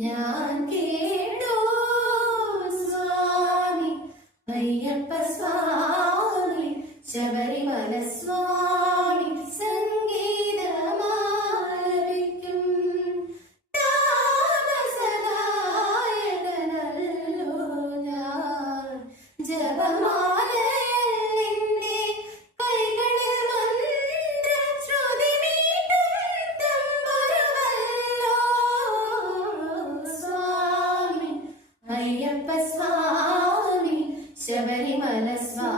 ഞാൻ കേട്ടോ സ്വാമി അയ്യപ്പ സ്വാമി ശബരിമല സ്വാമി സംഗീതമാലപിക്കും താമസദായകനല്ലോ ഞാൻ ജപമാലയിൽ നിന്റെ കൈകളിൽ മന്ത്രശ്രുതി മീട്ടും തമ്പുരുവല്ലോ സ്വാമി അയ്യപ്പ സ്വാമി ശബരിമല സ്വാമി